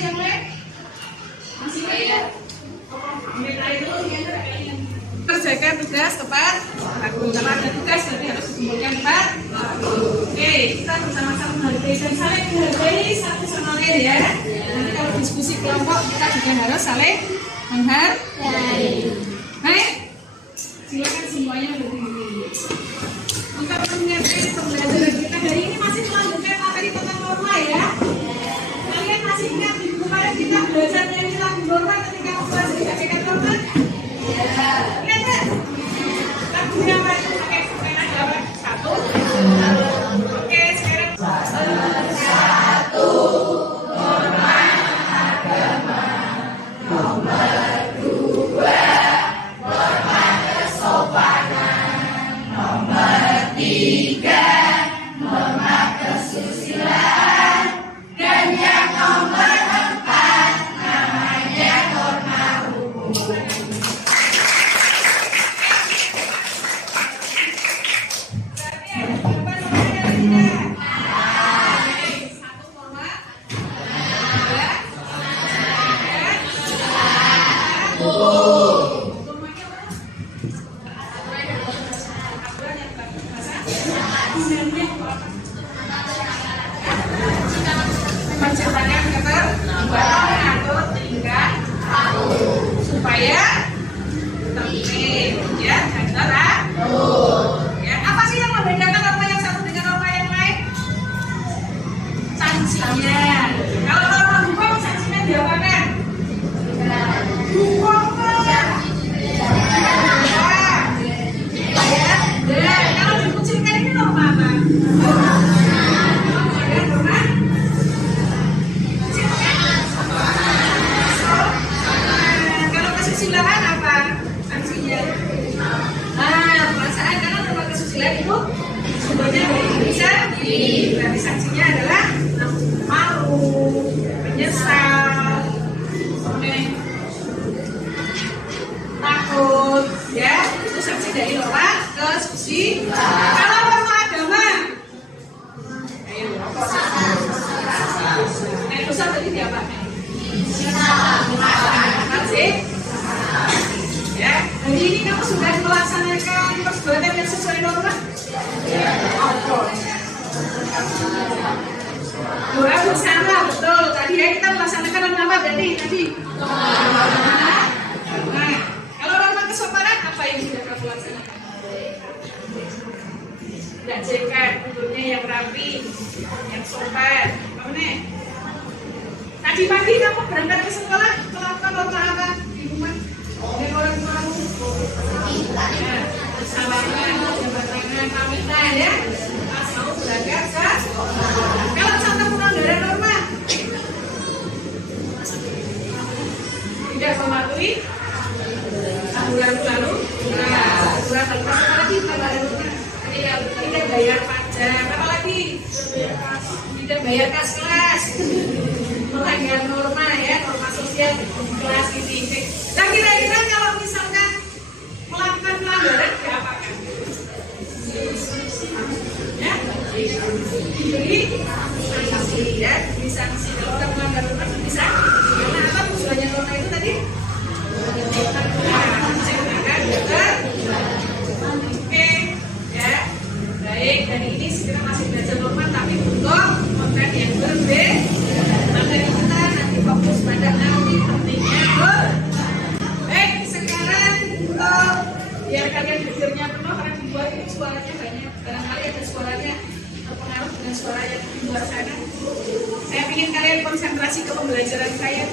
yang lain? Masih ya? Kerjakan tugas tepat waktu. Kalau ada tugas berarti harus dikumpulkan tepat waktu. Oke, kita bersama-sama menghargai dan saling menghargai satu sama lain ya. Nanti kalau diskusi kelompok kita juga harus saling menghargai. Baik, silakan semuanya berdiri. Untuk mengerti pembelajaran kita hari ini masih melanjutkan materi tentang norma ya. Kalian masih ingat di kemarin kita belajar dari lagu norma ketika membahas dikatakan norma? Ya. Ingat nggak? Lagunya apa itu? Pakai pena gambar satu. Oke, sekarang satu norma agama. Nomor dua norma kesopanan. Nomor tiga norma kesusilaan. Dan yang nomor empat namanya norma hukum. Menciptakan ketertiban atau tingkat supaya tertib ya dan teratur. Ya, apa sih yang membedakan norma yang satu dengan norma yang lain? Sanksinya. Kalau norma hukum sanksinya diapakan? Hukum ya. Ya, kalau dikucilkan ini norma apa? Kesusilaan apa sanksinya? Nah, perasaan karena norma kesusilaan itu sumbernya dari Indonesia, berarti sanksinya adalah malu, menyesal, takut, ya itu sanksi dari norma kesusilaan. Kalau norma agama, ayo, dosa berarti apa? Ya, hari ini kamu sudah melaksanakan perbuatan yang sesuai norma? Ya. Doa bersama, betul. Tadi ya kita melaksanakan norma berarti tadi. Nah, kalau norma kesopanan apa yang sudah kamu laksanakan? Tidak cekat, duduknya yang rapi, yang sopan. Kamu nih? Tadi pagi kamu berangkat ke sekolah, melakukan norma apa di rumah? Dengan orang tuamu, bersalaman, jabat tangan, pamitan ya. Pas mau berangkat ke sekolah. Kalau sampai pelanggaran norma, tidak mematuhi aturan lalu, aturan apalagi pelanggaran norma, tidak bayar pajak, apalagi tidak bayar kas kelas. Melanggar norma ya, norma sosial kelas ini. Nah kira-kira kalau misalkan melakukan pelanggaran diapakan? Ya, diberi sanksi ya, diberi sanksi. Kalau orang melanggar norma bisa. Karena apa tujuannya norma itu tadi? Menciptakan oke ya, baik. Dan ini kita masih belajar norma tapi untuk konten yang berbeda. Materi kita nanti fokus pada nanti pentingnya baik, sekarang untuk biar kalian pikirnya penuh karena di luar ini suaranya banyak, barangkali ada suaranya terpengaruh dengan suara yang di luar sana. Saya ingin kalian konsentrasi ke pembelajaran saya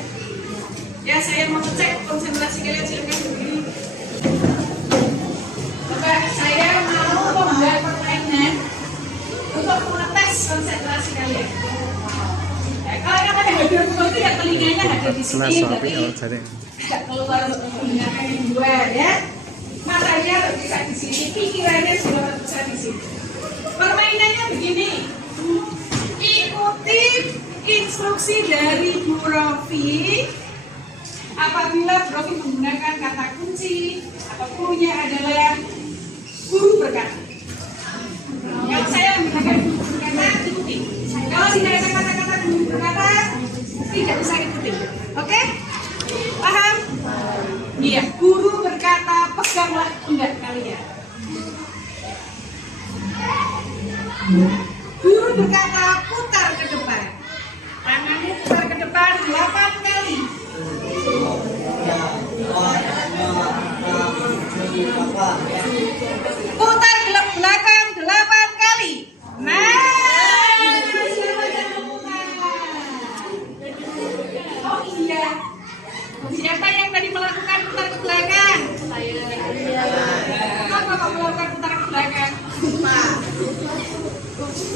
ya, saya mau cek konsentrasi kalian, silakan berdiri. Coba saya mau membuat permainan untuk mengetes konsentrasi kalian. Kalau yang ada hadir itu ya telinganya hadir di sini, jadi tidak keluar menggunakan yang dua ya. Matanya berpisah di sini, pikirannya juga berpisah di sini. Permainannya begini, ikuti instruksi dari Bu Rofi. Apabila Bu Rofi menggunakan kata kunci atau clue-nya adalah guru berkata. Kalau saya menggunakan guru berkata, ikuti. Kalau tidak ada kata-kata guru berkata, tidak usah ikuti. Oke? Paham? Iya. Guru berkata, peganglah pundak kalian. Guru berkata, putar ke depan. Tanganmu putar ke depan 8 kali. Putar ke belakang 8 kali. Nah, oh iya. Siapa yang tadi melakukan putar ke belakang? Kenapa kau melakukan putar ke belakang?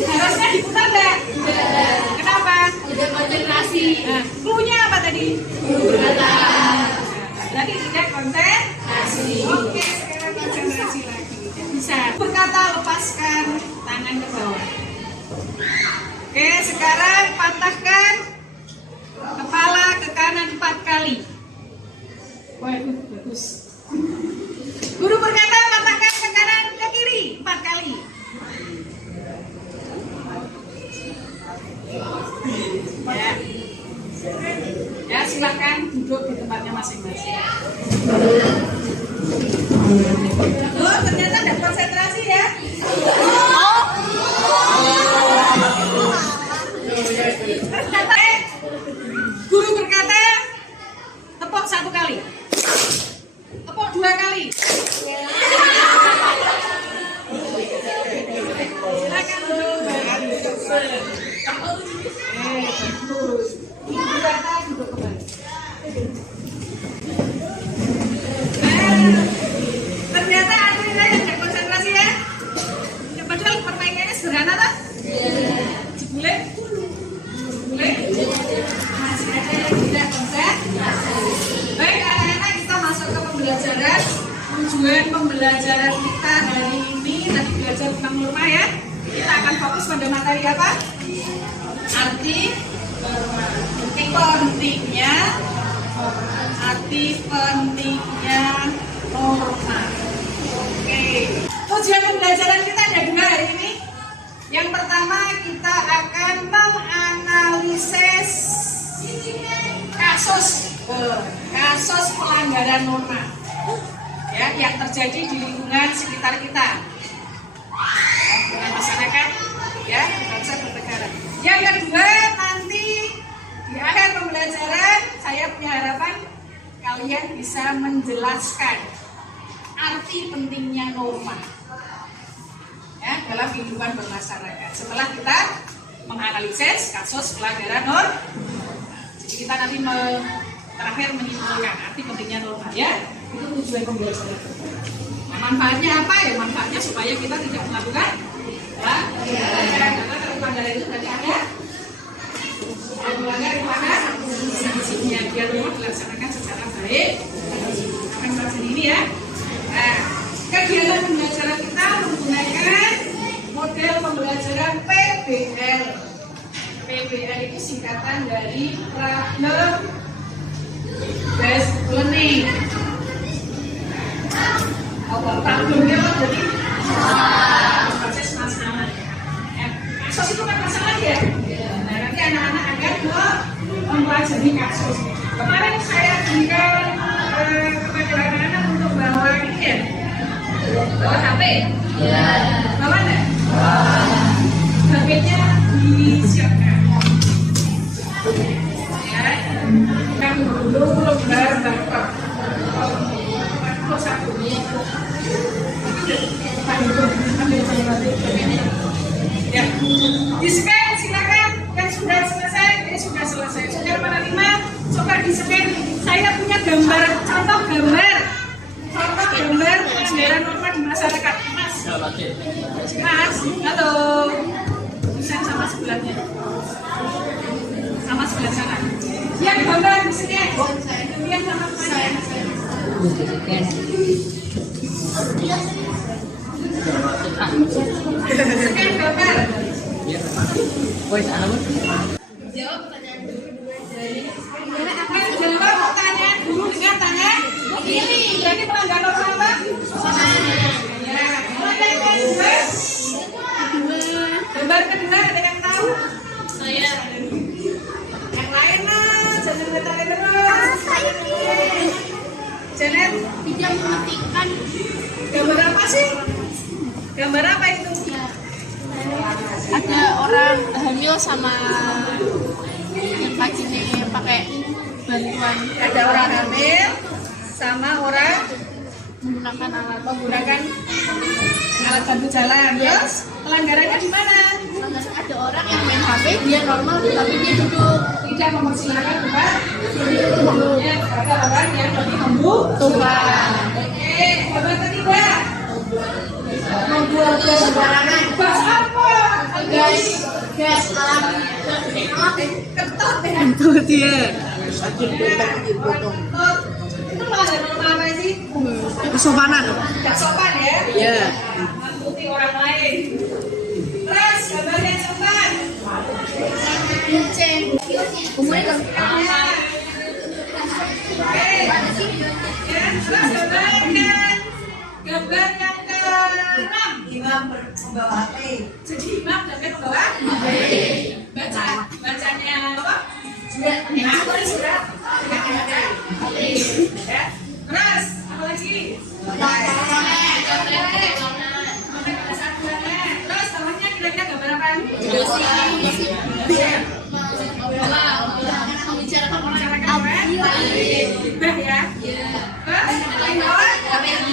Harusnya diputar enggak? Kenapa? Udah konsentrasi. Nah, cluenya apa tadi? Jadi tidak konsentrasi. Oke, sekarang konsentrasi lagi. Bisa. Berkata lepaskan tangan ke bawah. Oke, sekarang patahkan kepala ke kanan 4 kali. Waduh, bagus. Guru berkata patahkan ke kanan ke kiri 4 kali. Ya. Ya, silakan duduk di tempatnya masing-masing. Oh, ternyata ada konsentrasi ya. Guru berkata, tepuk 1 kali. Tepuk 2 kali. Silakan duduk. Bagus. Guru berkata duduk kembali. Ternyata Adrina yang tidak konsentrasi ya. Padahal permainannya sederhana tak? Boleh? Boleh? Masih ada yang tidak konsentrasi. Baik anak-anak, kita masuk ke pembelajaran. Tujuan pembelajaran kita hari ini tadi belajar tentang norma ya. Kita akan fokus pada materi apa? Arti pentingnya norma. Oke. Tujuan pembelajaran kita ada 2 hari ini. Yang pertama kita akan menganalisis kasus pelanggaran norma ya yang terjadi di lingkungan sekitar kita, dengan masyarakat ya, bangsa bernegara. Yang kedua, nanti di akhir pembelajaran saya punya harapan kalian bisa menjelaskan arti pentingnya norma ya dalam kehidupan bermasyarakat setelah kita menganalisis kasus pelanggaran norma. Jadi kita nanti terakhir menyimpulkan arti pentingnya norma ya. Itu tujuan pembelajaran. Nah, manfaatnya apa ya? Manfaatnya supaya kita tidak melakukan pelanggaran. Karena kalau pelanggaran itu berarti ada melanggar di mana sanksinya, biar norma dilaksanakan secara baik. Akan pelajari ini ya. Nah, kegiatan pembelajaran kita menggunakan model pembelajaran PBL. PBL itu singkatan dari Problem Based Learning. Problemnya apa jadi? Proses masalah. Kasus itu kan masalah ya. Nah, nanti anak-anak akan mempelajari kasus. Kemarin saya berikan kepada anak-anak untuk bawa ini ya. Bawa HP? Iya. Bawa enggak? HP-nya disiapkan. Ya. Kan dulu lembar bapak. Satu. Ya. Di-scan silakan. Yang sudah selesai, sudah selesai. Sudah menerima, coba di-scan. Saya punya gambar, contoh gambar pelanggaran norma di masyarakat. Mas, halo. Bisa sama sebelahnya, sama sebelah sana. Yang gambar di sini, yang sama saya. Sekian gambar. Jawab pertanyaan dulu. Jawab pertanyaan dulu dengan tangan kiri. Jadi pelanggaran norma apa? Ya. Gambar kedua ada yang tahu? Saya. Yang lain lah, jangan kalian dia memetikkan. Gambar apa sih? Gambar apa itu? Ada orang hamil sama yang kakinya pakai bantuan. Ada orang hamil sama orang menggunakan alat bantu jalan. Terus pelanggarannya di mana? Ada orang yang main HP, dia normal tapi dia duduk. Tidak mempersilahkan Tuhan. Ya, ada orang yang lebih membutuhkan. Oke, gambar ketiga. Membuat gas sembarangan. Gas apa? Gas alam Ketot ya. kentut dia. Ketot. Itu melanggar apa sih? Kesopanan. Gak sopan ya? Iya. Mengikuti orang lain. Terus gambar yang sopan. Kucing. Umurnya Oke. Ya, terus gambar yang ke-6. Imam membawa HP. Jadi imam dan membawa bacanya apa? Surat. Ya. Terus apa lagi? Terus bawahnya kira-kira gambar apa? membicarakan orang Bah ya. Terus paling bawah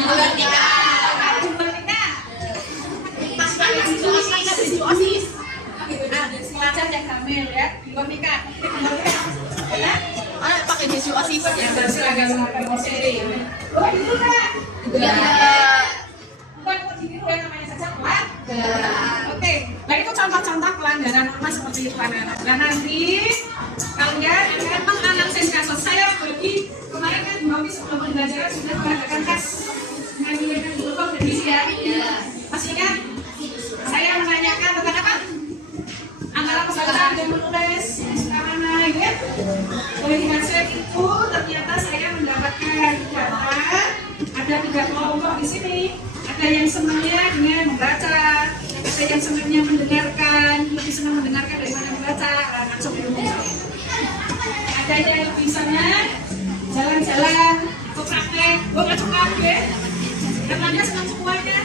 bulan nikah. jumlah nikah. OSIS. Pelajar yang hamil ya, belum nikah. Pakai baju OSIS. Yang berseragam polisi. Oh itu kan? Bukan begini ya namanya saja pelanggaran. Oke, nah itu contoh-contoh pelanggaran norma seperti itu anak-anak. Nah nanti kalian akan menganalisis kasus. Saya bagi kemarin kan Mami sebelum pembelajaran sudah mengadakan tes mengambilkan beberapa definisi ya. Masih ingat? Saya menanyakan tentang apa? Antara membaca dan menulis suka mana ya? Oleh hasil itu ternyata saya mendapatkan data ada 3 kelompok di sini. Ada yang senangnya dengan membaca, ada yang senangnya mendengarkan, lebih senang mendengarkan daripada membaca. Langsung ilmu. Ada yang lebih senang jalan-jalan, ke praktek, nggak suka ya? Katanya senang semuanya.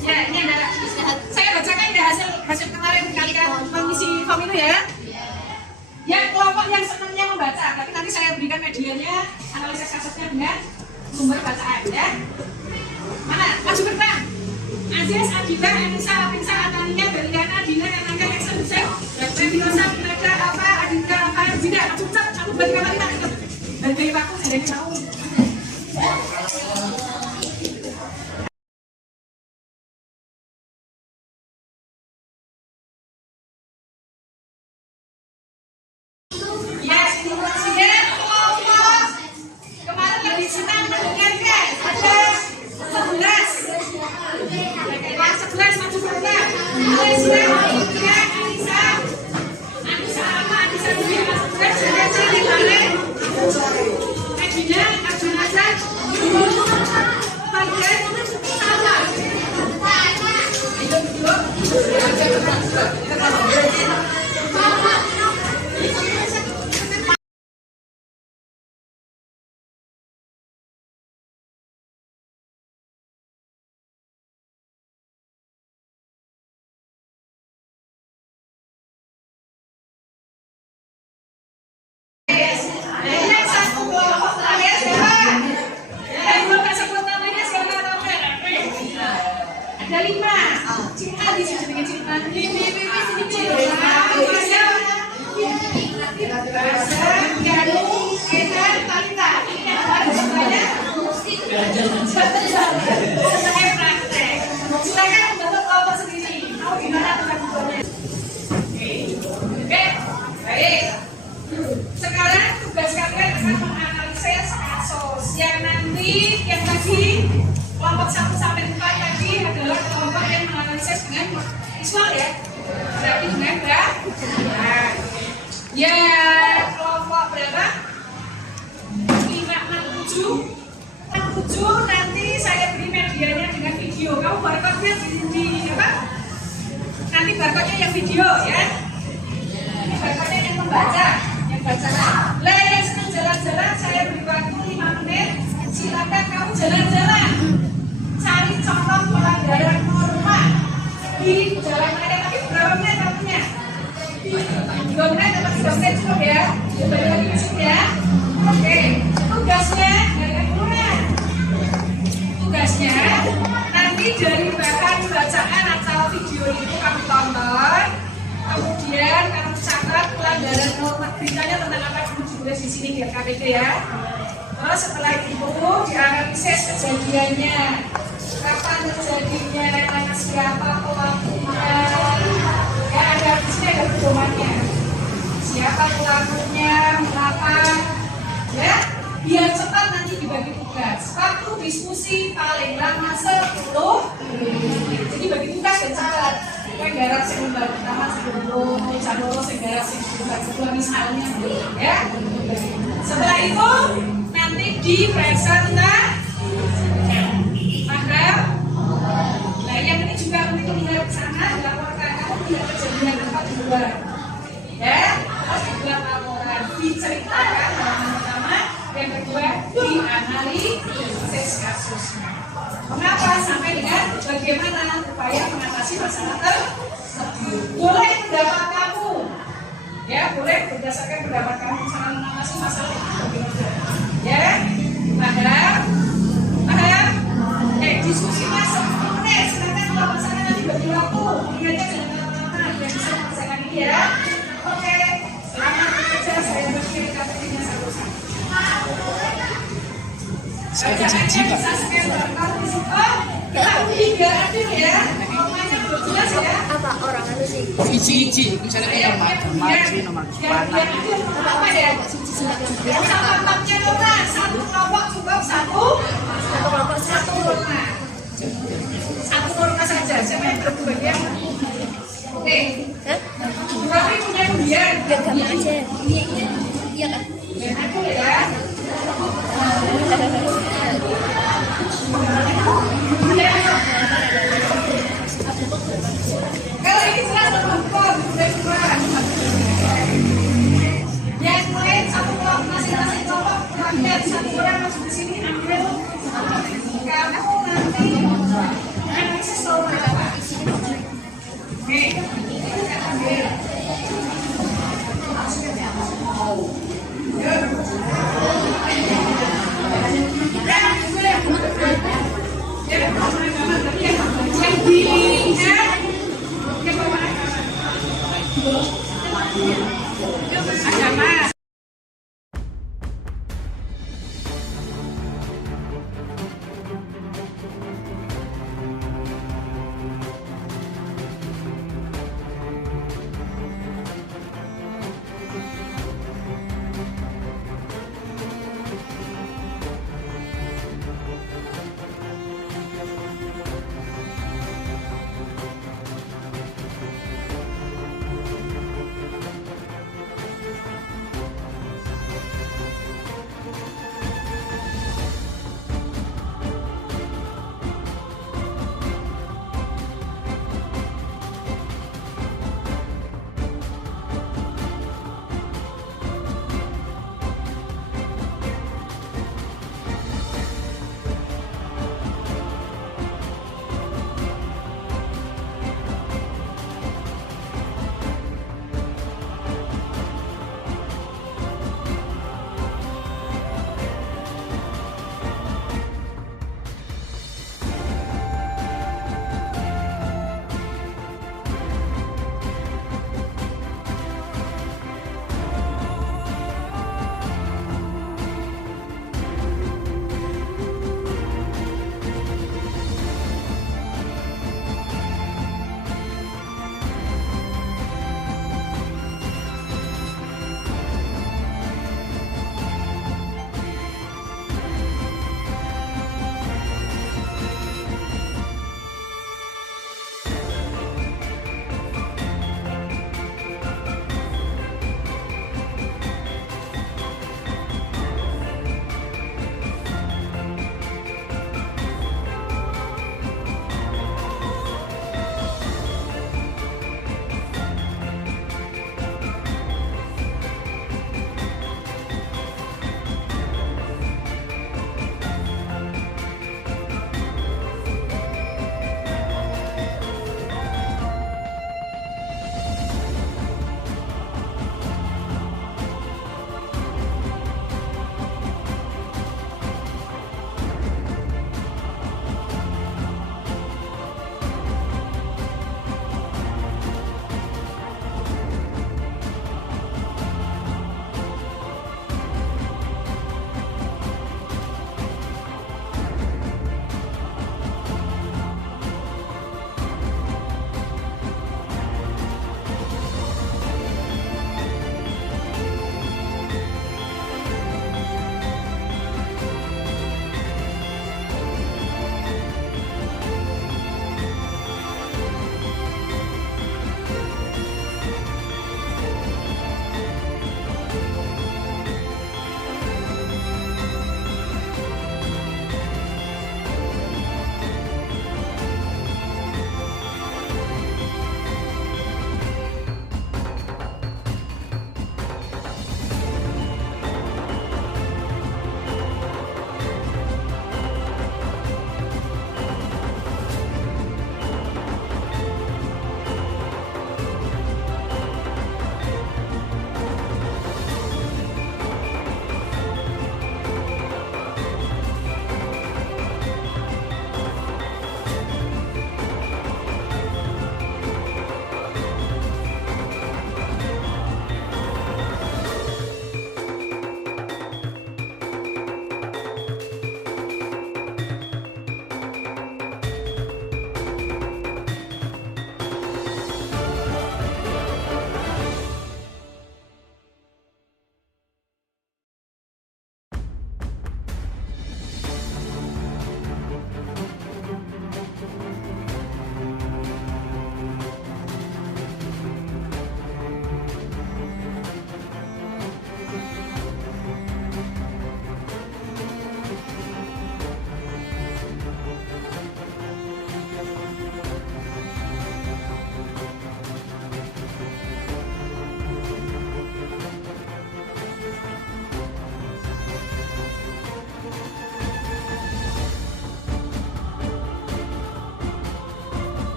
Ya, ini adalah saya bacakan ya hasil kemarin kalian mengisi form itu ya. Yang kelompok yang senangnya membaca, tapi nanti saya berikan medianya, analisis kasusnya dengan sumber bacaan ya. Mana? Maju berperan. Aziz, Adila, Anissa, Apinsa, Atania, Beliana, Dina, Anangga, Eksan, Hussein, Rebilosa, Pinada, Alfa, Adinda, Alfa, Bida, Maju cepat, aku balik kamar kita. Dari aku saya dari tahu. Ada 5. Cinta di sini dengan cinta. Silakan membentuk kelompok sendiri. Mau gimana teman-teman? Oke, baik. Sekarang tugas kalian akan menganalisis kasus yang nanti yang tadi kelompok 1 sampai 4 tadi adalah kelompok yang menganalisis dengan visual ya, berarti dengan gambar. Ya, kelompok berapa? 5, 6, 7 nanti saya beri medianya dengan video. Kamu barcode-nya di apa? Nanti barcode-nya yang video ya. Ini barcode-nya yang membaca, yang baca. Lah yang senang jalan misalkan kamu jalan-jalan, cari contoh pelanggaran norma di jalan ada tapi berapa menit waktunya? 2 menit atau 3 menit cukup ya? Balik lagi ke sini ya. Oke, tugasnya dari bulan. Tugasnya nanti dari bahan bacaan atau video itu kamu tonton, kemudian kamu catat pelanggaran norma beritanya tentang apa dulu ditulis di sini biar KPK ya. Terus setelah itu dianalisis kejadiannya, kapan terjadinya, mana siapa pelakunya, ya ada di sini ada pedomannya. Siapa pelakunya, mengapa, ya biar cepat nanti dibagi tugas. Waktu diskusi paling lama 10 menit. Jadi bagi tugas dan cepat. Garap sebentar pertama sebelum jalur segala kedua misalnya, ya. Setelah itu nanti dipresentasikan. Maka, nah yang ini juga nanti melihat ke sana dilaporkan kamu tidak kejadian tempat dua, ya. Terus dibuat laporan, diceritakan yang pertama, yang kedua dianalisis kasusnya. Mengapa sampai dengan bagaimana upaya mengatasi masalah tersebut? Boleh pendapat kamu, ya boleh berdasarkan pendapat kamu cara mengatasi masalah itu. Ya, diskusinya 10 menit. Silakan kalau masalah nanti bagi waktu. Ingatnya jangan lama-lama biar bisa menyelesaikan ini ya. Oke, selamat bekerja. Saya berpikir KPK-nya satu-satu. Saya janji Pak. Kita tiga aktif ya. Ngomongnya belum jelas ya. Apa orang itu sih? Iji, misalnya kayak nomor sepanang. Apa ya? Sama-samanya nomor satu kelompok cukup satu kelompok satu norma. Satu norma saja. Siapa yang berbagian? Oke. Tapi punya undian. Biar gampang aja. Iya kan? Aku ya. Kalau ini jelas telepon, udah keluar. Yang lain satu kelompok masing-masing kelompok rakyat satu orang masuk di sini ambil. Kamu nanti analisis norma apa? Oke, kita ambil. Agama.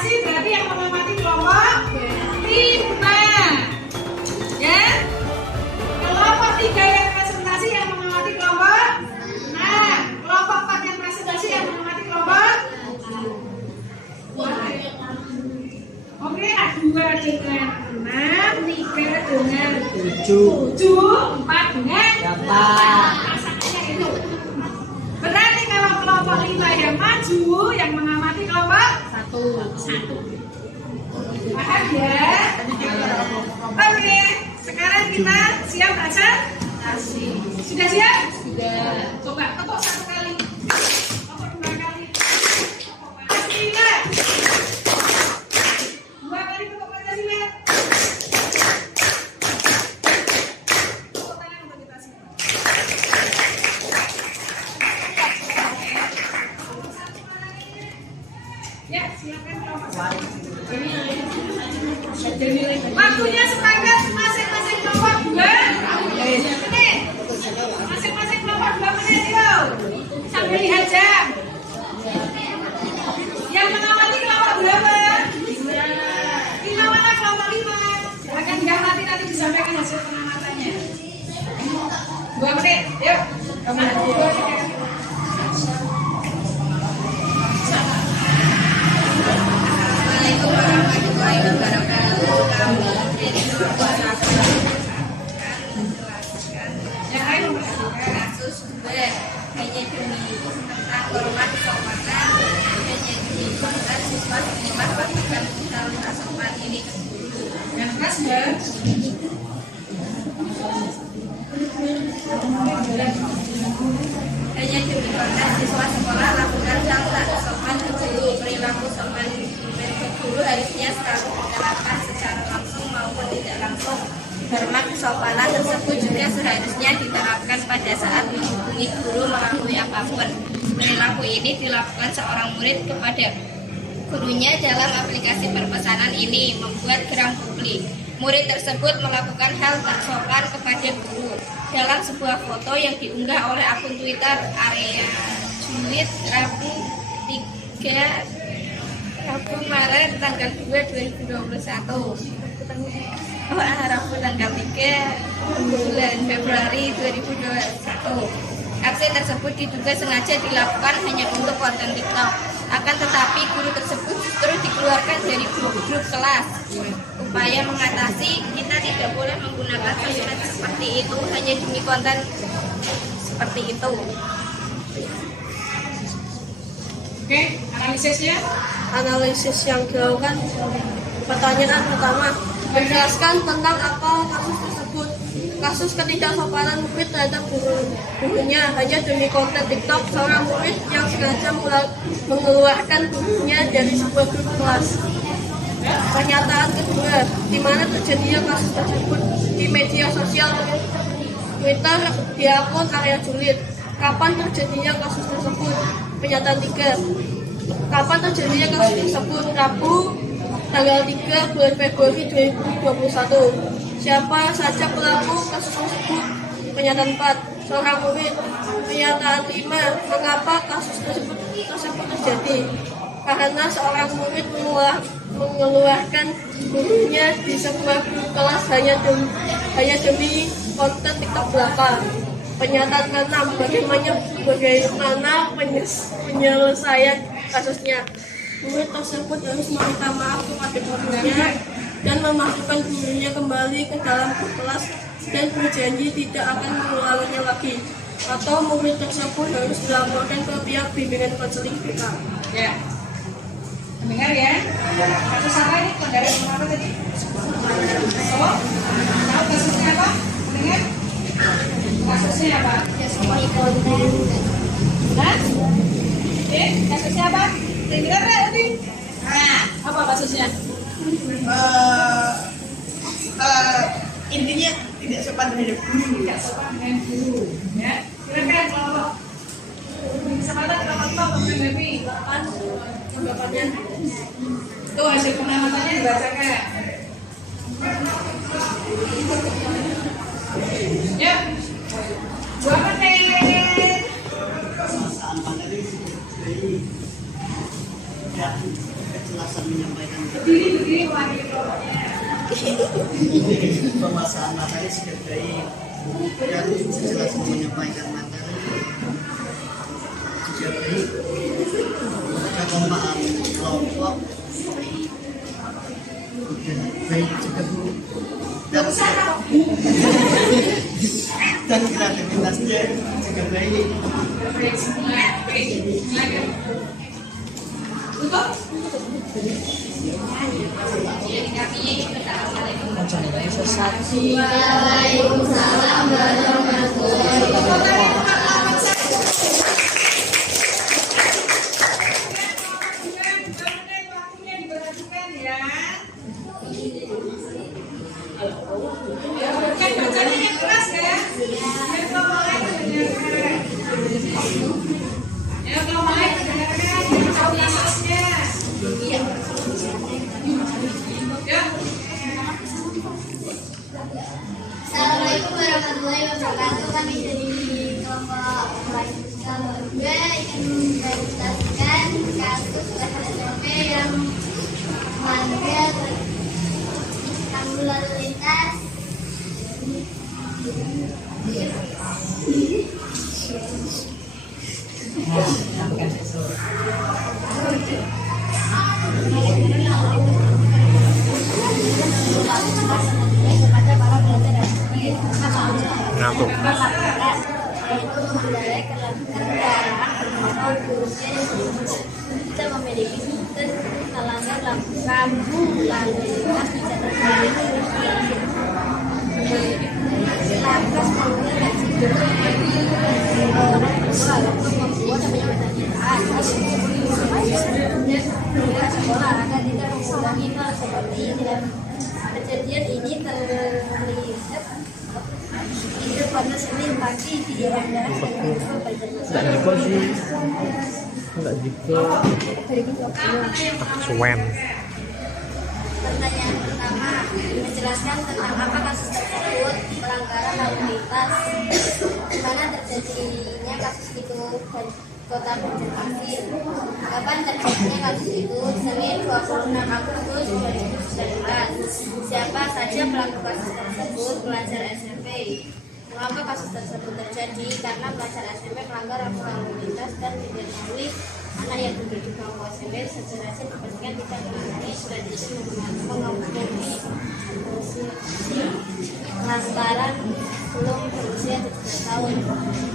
presentasi berarti yang mengamati kelompok 5. Ya. Kelompok 3 yang presentasi yang mengamati kelompok 6. Kelompok 4 yang presentasi yang mengamati kelompok. Oke, 2 dengan 6, 3 dengan 7, 4 dengan 8. Berarti kalau kelompok 5 yang maju, yang mengamati kelompok 1. Paham ya? Oke, sekarang kita siap baca? Sudah siap? Sudah. Coba tepuk 1 kali. Tepuk 2 kali. Tepuk Pancasila. 2 kali tepuk Pancasila. Tepuk tangan untuk kita semua. Ya, silakan kelompok 1. Waktunya sepakat masing-masing kelompok 2 menit. Masing-masing kelompok 2 menit yuk. Sambil lihat jam. Yang mengamati kelompok berapa? 5 mana kelompok 5? Akan diamati nanti disampaikan hasil pengamatannya. 2 menit, yuk. 1, 2, 3. Assalamualaikum warahmatullahi wabarakatuh. Yang lain memperhatikan. Kasus 2 hanya demi tentang hormat kesopanan, hanya demi konten siswa seniman melakukan hal tak sopan ini ke guru. Yang kelas Mbak. Hanya demi konten siswa sekolah lakukan hal tak sopan ke guru. Perilaku sopan ke guru harusnya selalu diterapkan secara langsung maupun tidak langsung. Hormat kesopanan tersebut juga seharusnya diterapkan pada saat menghubungi guru melalui apapun. Perilaku ini dilakukan seorang murid kepada gurunya dalam aplikasi perpesanan ini membuat geram publik. Murid tersebut melakukan hal tak sopan kepada guru. Dalam sebuah foto yang diunggah oleh akun Twitter area Julid Rabu Maret tanggal 2 2021. Rabu tanggal 3 bulan Februari 2021. Aksi tersebut diduga sengaja dilakukan hanya untuk konten TikTok. Akan tetapi guru tersebut justru dikeluarkan dari grup kelas. Upaya mengatasi, kita tidak boleh menggunakan sosmed seperti itu hanya demi konten seperti itu. Oke, analisisnya. Analisis yang dilakukan, pertanyaan pertama, menjelaskan tentang apa kasus tersebut. Kasus ketidaksopanan murid terhadap gurunya hanya demi konten TikTok. Seorang murid yang sengaja mengeluarkan gurunya dari sebuah grup kelas. Pernyataan kedua, di mana terjadinya kasus tersebut di media sosial Twitter di akun area Julid. Kapan terjadinya kasus tersebut? Pernyataan 3, kapan terjadinya kasus tersebut? Rabu tanggal 3 bulan Februari 2021. Siapa saja pelaku kasus tersebut? Pernyataan 4, seorang murid. Pernyataan 5, mengapa kasus tersebut terjadi? Karena seorang murid mengeluarkan gurunya di sebuah grup kelas hanya demi konten TikTok belaka. Pernyataan ke-6, bagaimana penyelesaian kasusnya? Murid tersebut harus meminta maaf kepada gurunya dan memasukkan gurunya kembali ke dalam kelas dan berjanji tidak akan mengulanginya lagi. Atau murid tersebut harus dilaporkan ke pihak bimbingan konseling BK. Ya. Mendengar ya? Kasus apa ini? Pelanggaran apa tadi? Oh, tahu kasusnya apa? Mendengar? Kasusnya apa? Hah? Kasusnya apa? Dengar nggak tadi? Apa kasusnya? Intinya tidak sopan terhadap guru. Tidak sopan dengan guru. Ya. Silakan kalau kesempatan kelompok menanggapi tanggapannya. Itu hasil pengamatannya dibacakan. Ya. 2 menit. Kejelasan menyampaikan Penguasaan materi sebagai yang sejelas menyampaikan materi juga baik, kekompakan kelompok baik juga Bu, dan kreativitasnya juga baik. Baik semua. Oke, silakan. Tutup. Waalaikumsalam warahmatullahi wabarakatuh. Waktunya diperhatikan ya. Kan bacanya yang keras ya. Yang mulai kedengaran. Yang mulai kedengaran. Yang atasnya. Ya. Assalamualaikum warahmatullahi wabarakatuh. Kami dari kelompok kelas 2 ingin menjelaskan kasus SMP yang melanggar rambu lalu lintas. Kepada para pelajar dan Ngantuk. yaitu mengendarai kendaraan kita memiliki melanggar rambu lalu lintas di jalan raya. Lantas membuat orang membuat kenyataan dan sekolah agar tidak mengulangi hal seperti ini. Dan kejadian ini terlihat itu pada Senin pagi di Jalan Darat Enggak jiko sih. Enggak jiko. Suen. Pertanyaan pertama, menjelaskan tentang apa kasus tersebut, pelanggaran lalu lintas, di mana terjadinya kasus itu, dan kota Banjarmasin. Kapan terjadinya kasus itu? Senin 26 Agustus 2019. Siapa saja pelaku kasus tersebut? Pelajar SMP. Mengapa kasus tersebut terjadi? Karena pelajar SMP melanggar rambu lalu lintas dan tidak diketahui anak yang duduk di bangku SMP sejelasnya dipastikan tidak memiliki strategi mengemudi lantaran belum berusia 17 tahun.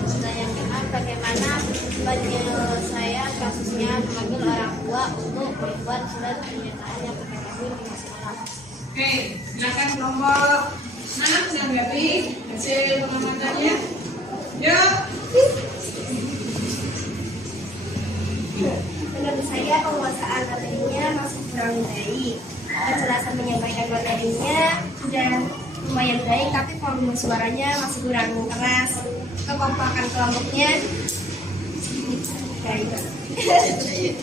Pertanyaan bagaimana penyelesaian kasusnya? Memanggil orang tua untuk membuat surat pernyataan yang berkaitan dengan sekolah. Oke, silakan kelompok 6 menanggapi hasil pengamatannya. Yuk. Menurut saya penguasaan materinya masih kurang baik. Penjelasan menyampaikan materinya sudah lumayan baik, tapi volume suaranya masih kurang keras. Kekompakan kelompoknya baik.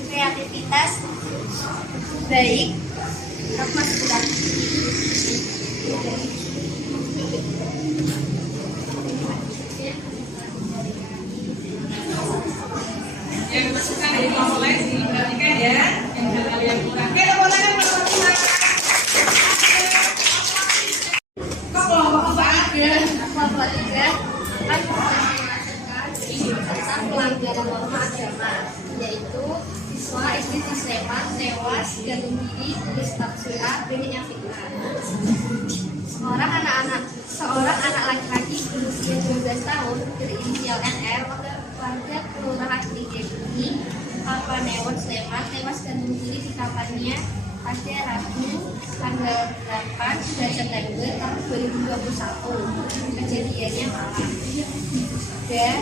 Kreativitas baik, tapi masih kurang. Yang masukan dari kelompok lain diperhatikan ya. Yang hal yang kurang. Oke, tepuk tangan buat kita. Kok kelompok 4 ya? Kelompok 3 tentang pelanggaran norma agama, yaitu siswa SD di Sleman tewas gantung diri tulis tafsirah bilik yang fitnah. Seorang anak laki-laki berusia 12 tahun berinisial NR warga kelurahan Tigekuni, Kapanewon, Sleman tewas gantung diri di kamarnya pada Rabu tanggal 8 September tahun 2021. Kejadiannya malam. Dan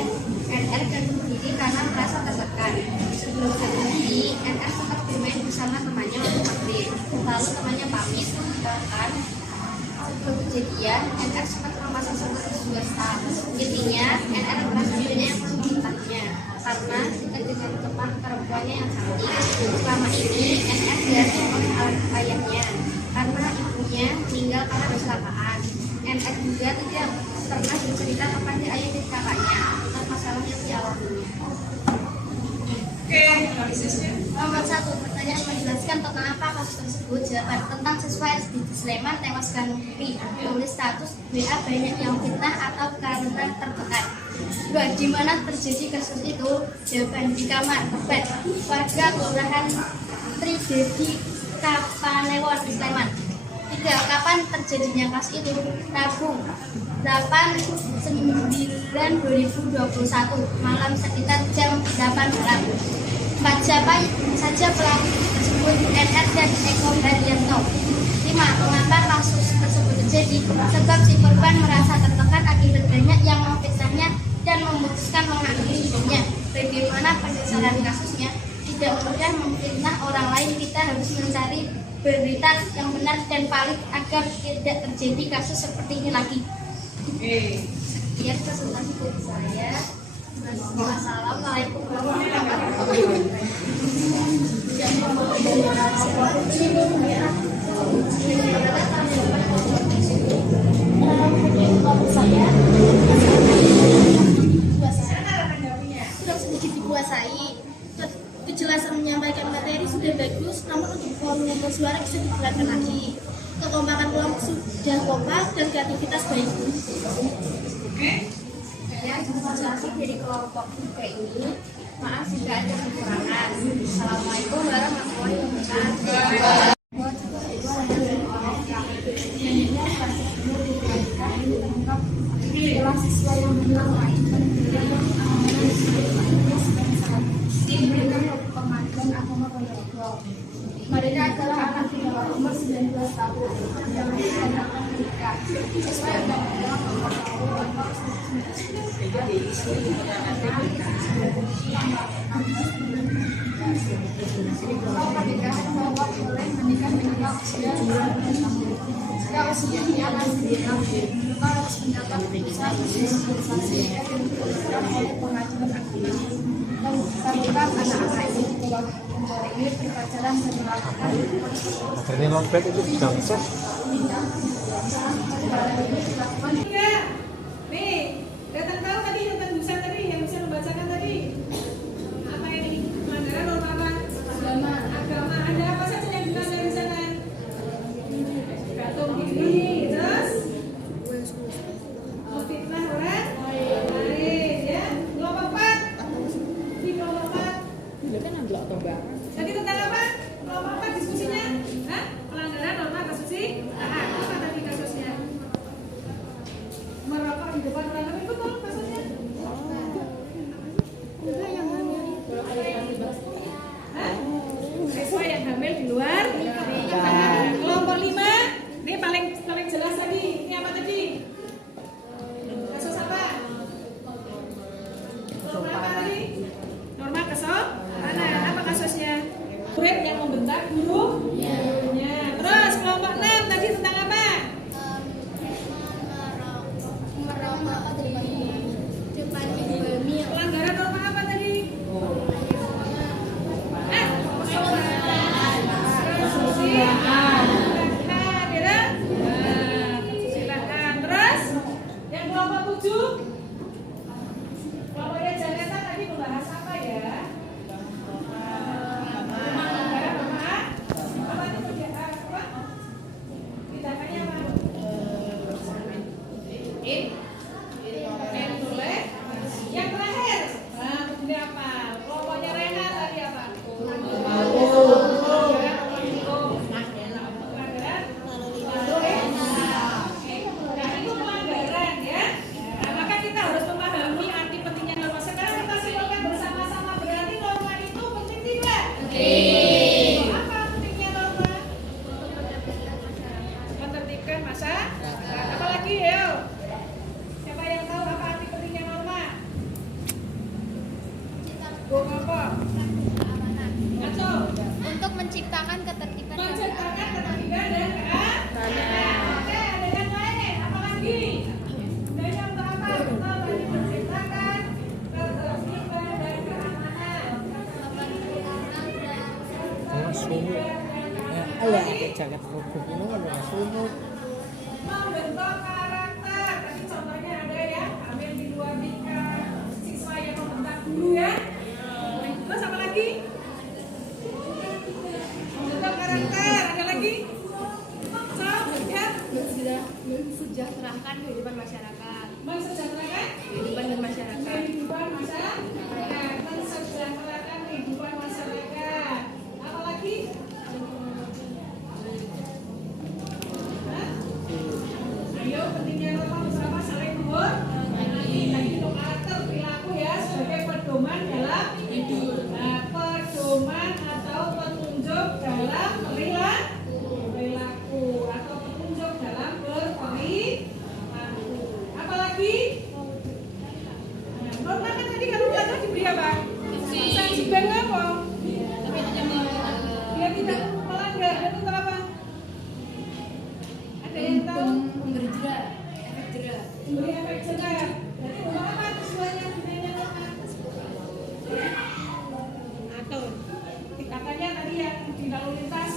NR gantung diri karena merasa tertekan. Sebelum gantung diri, NR sempat bermain bersama temannya waktu maghrib. Lalu temannya pamit, bahkan sebelum kejadian, NR sempat memasang seperti swasta. Intinya, NR merasa dirinya yang mencintainya karena dekat dengan teman perempuannya yang cantik. Selama ini, NR diasuh oleh ayahnya karena ibunya meninggal karena kecelakaan. NR juga tidak pernah bercerita kepada ayah dan kakaknya tentang masalah yang dialaminya. Oke, analisisnya. Nomor 1, pertanyaan menjelaskan tentang apa kasus tersebut. Jawaban tentang siswa SD di Sleman tewaskan Nukri. Tulis status WA banyak yang fitnah atau karena tertekan. 2. Di mana terjadi kasus itu? Jawaban di kamar bed warga kelurahan Tridedi Kapanewon di Sleman. 3. Kapan terjadinya kasus itu? Rabu 8/9/2021 malam sekitar jam 8 malam. 4. Siapa saja pelaku tersebut? NR dan Eko Haryanto. 5. Mengapa kasus tersebut terjadi? Sebab si korban merasa tertekan akibat banyak yang memfitnahnya dan memutuskan mengakhiri hidupnya. Bagaimana pendasaran kasusnya? Tidak mudah memfitnah orang lain, kita harus mencari berita yang benar dan valid agar tidak terjadi kasus seperti ini lagi. Sekian presentasi dari saya. Wassalamualaikum warahmatullahi sudah sedikit dikuasai. Kejelasan menyampaikan materi sudah bagus, namun untuk volume suara bisa dipelankan lagi. Kekompakan kelompok sudah kompak dan kreativitas baik. Saya demonstrasi dari kelompok 3 ini. Maaf jika ada kekurangan. Assalamualaikum warahmatullahi wabarakatuh. Siswa yang berlaku diberikan pemahaman agama pada Allah. Mereka adalah anak di bawah umur 19 tahun yang akan menikah. Sesuai dengan pernikahan bahwa boleh menikah minimal usia 19 tahun. Jika usianya masih maka harus mendapat putusan dispensasi dan diputuskan oleh pengadilan agama. Dan tentang anak-anak ini di bawah umur ini berpacaran dan melakukan Akhirnya lobet itu bisa ngecek. Iya. Nih, datang tahu tadi tentang busa tadi yang bisa membacakan tadi. Apa ini? Pelanggaran norma apa? Agama. Ada apa saja yang dilanggar di sana? Gantung diri, terus fitnah orang lain, ya. Kelompok 4. Di kelompok 4. Tadi tentang apa? Kelompok 4 diskusinya? Hah? Pelanggaran norma kesusilaan. Apa tadi kasusnya? Merokok di depan orang lain, betul kasusnya? Hah? Siswa yang hamil di luar nikah. Kelompok 5, ini paling jelas tadi. Ini apa tadi? Kasus apa? Norma apa tadi? Norma kesopanan. Apa kasusnya? Murid yang membentak gurunya. Terus kelompok 6 tadi tentang apa? merokok di depan ibu hamil. Pelanggaran norma apa tadi? Kesusilaan. Terus yang kelompok 7, kelompoknya Janeta tadi membahas apa ya? Pelanggaran norma apa itu dia? Apa? Tindakannya apa? Boleh. Yang terakhir, ini apa? Kelompoknya Rena tadi apa? Nah, itu pelanggaran ya. Nah, maka kita harus memahami arti pentingnya norma. Sekarang kita simpulkan bersama-sama, berarti norma itu penting tidak? Penting. Apa pentingnya norma? Menertibkan masa. Apalagi ya? Siapa yang tahu apa arti pentingnya norma? Apa? Ngaco. Untuk menciptakan ketertiban dan Menciptakan ketertiban dan keamanan. Oke, ada yang lain. Apa lagi? Dan yang berapa? Bagi menciptakan ketertiban dan keamanan. Sumut. Alah, jangan hukum ini kan sumut. Membentuk karakter. Tadi contohnya ada ya, ambil di luar nikah, siswa yang membentak guru ya. Terus apa lagi? lagi? Norma kan tadi kalau belajar diberi apa? Sanksi bank apa? Dia tidak melanggar. Dan untuk apa? Ada yang tahu? Memberi efek jerah. Jadi untuk apa semuanya gunanya norma? Atur. Katanya tadi yang di lalu lintas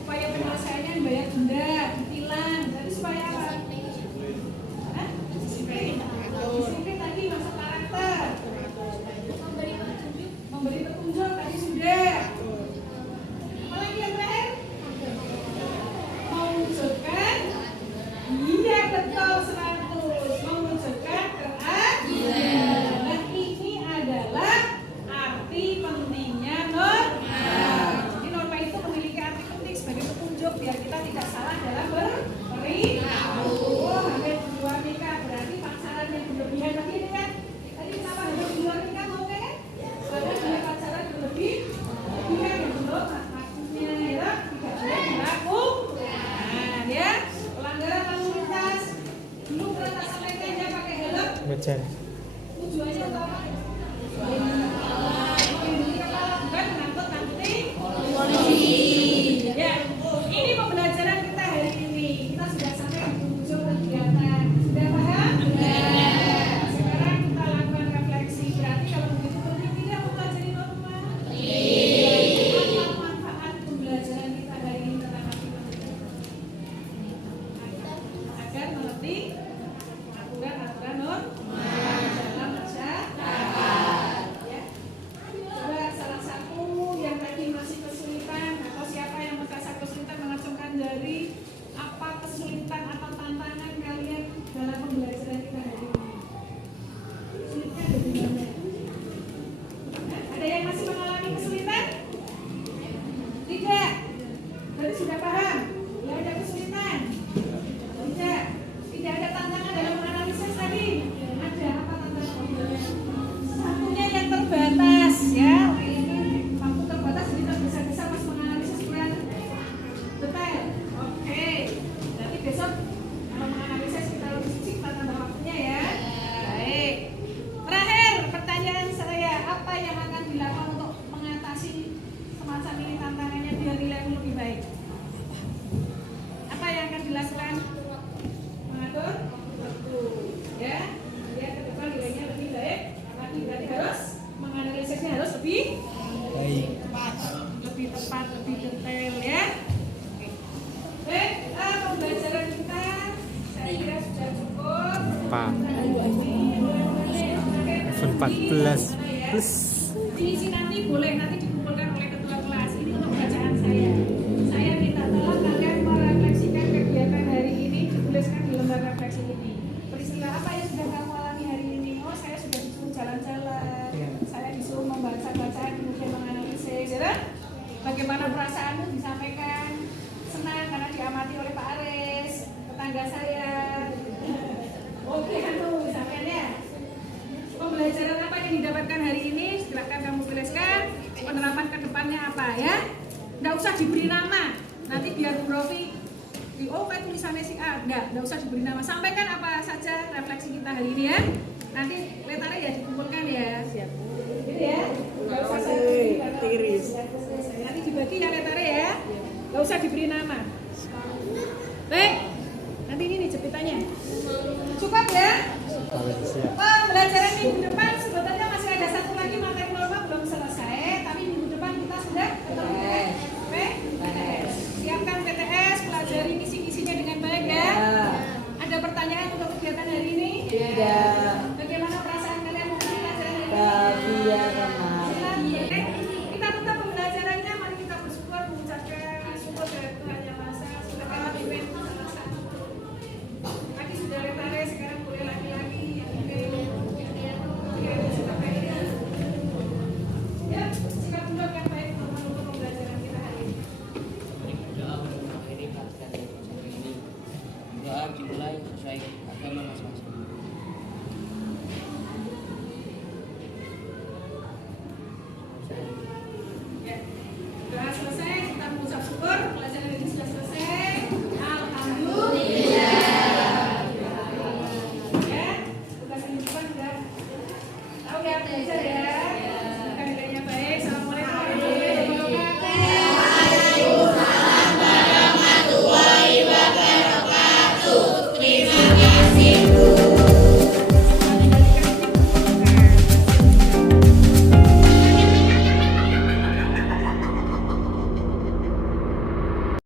upaya penyelesaiannya bayar denda, ditilang. Jadi supaya apa? Disiplin tadi masuk karakter. Memberi petunjuk tadi sudah. Apalagi yang terakhir? Mewujudkan. Iya betul 100. Mewujudkan keadilan. Dan ini adalah arti pentingnya norma. Jadi norma itu memiliki arti penting sebagai petunjuk biar kita tidak salah dalam berperilaku. Oh, hampir 2 nikah berarti pacaran yang berlebihan lagi ini kan? Tadi kenapa hampir 2 nikah mau kan? Karena punya pacaran berlebihan yang belum maksudnya ya tidak boleh dilakukan ya. Pelanggaran lalu lintas dulu pernah sampaikan ya pakai helm. Betul. Tujuannya untuk apa? Melindungi kepala bukan menangkut-nakuti polisi. Ya, ini pembelajaran kita hari ini. Kita sudah sampai di ujung kegiatan. Sudah paham? Sudah. Sekarang kita lakukan refleksi. Berarti kalau begitu penting tidak mempelajari norma. Apa manfaat pembelajaran kita hari ini tentang arti penting? Agar mengerti aturan-aturan norma dalam masyarakat. Ya. Coba salah satu yang tadi masih kesulitan atau siapa yang merasa kesulitan mengacungkan jari, apa kesulitan atau tantangan kalian dalam pembelajaran kita hari ini? Sulitnya ada di mana? Ada yang masih mengalami kesulitan? Tidak. Berarti sudah paham? Tidak ada kesulitan? Tidak. Tidak ada tantangan dalam menganalisis tadi? Ada apa tantangannya? Satunya yang terbatas ya. Waktu terbatas jadi tergesa-gesa pas menganalisis kurang detail. Oke. Berarti besok kalau menganalisis kita lebih singkat tambah waktunya ya. Baik. Terakhir pertanyaan saya, apa yang akan dilakukan untuk mengatasi semacam ini tantangannya biar nilaimu lebih baik? Apa yang akan dilakukan? Mengatur waktu ya. Biar ke depan nilainya lebih baik. Lagi berarti harus menganalisisnya harus lebih Baik. lebih tepat, lebih detail ya. Oke. Baik, pembelajaran kita saya kira sudah cukup. Pak. iPhone 14 Plus. Diisi nanti boleh nanti dikumpulkan oleh ketua kelas. Ini untuk bacaan saya. Saya minta tolong kalian merefleksikan kegiatan hari ini, dituliskan di lembar refleksi ini. Peristiwa apa yang sudah kamu alami hari ini? Oh, saya sudah disuruh jalan-jalan. Saya disuruh membaca bacaan kemudian menganalisis. Ya, bagaimana perasaanmu disampaikan? Senang karena diamati oleh Pak Aris, tetangga saya. Oke, sampean ya. Pembelajaran apa yang didapatkan hari ini? Silakan kamu tuliskan. Penerapan ke depannya apa ya? Nggak usah diberi nama. Nanti biar Bu Rofi, oh kayak tulisannya si A. Nggak usah diberi nama. Sampaikan apa saja refleksi kita hari ini ya. Nanti letarnya ya dikumpulkan ya. Siap. Gitu ya. Nggak usah Tiris. nanti dibagi ya letarnya ya. Nggak usah diberi nama. Baik. Nanti ini nih jepitannya. Cukup ya. Siap. Pembelajaran minggu depan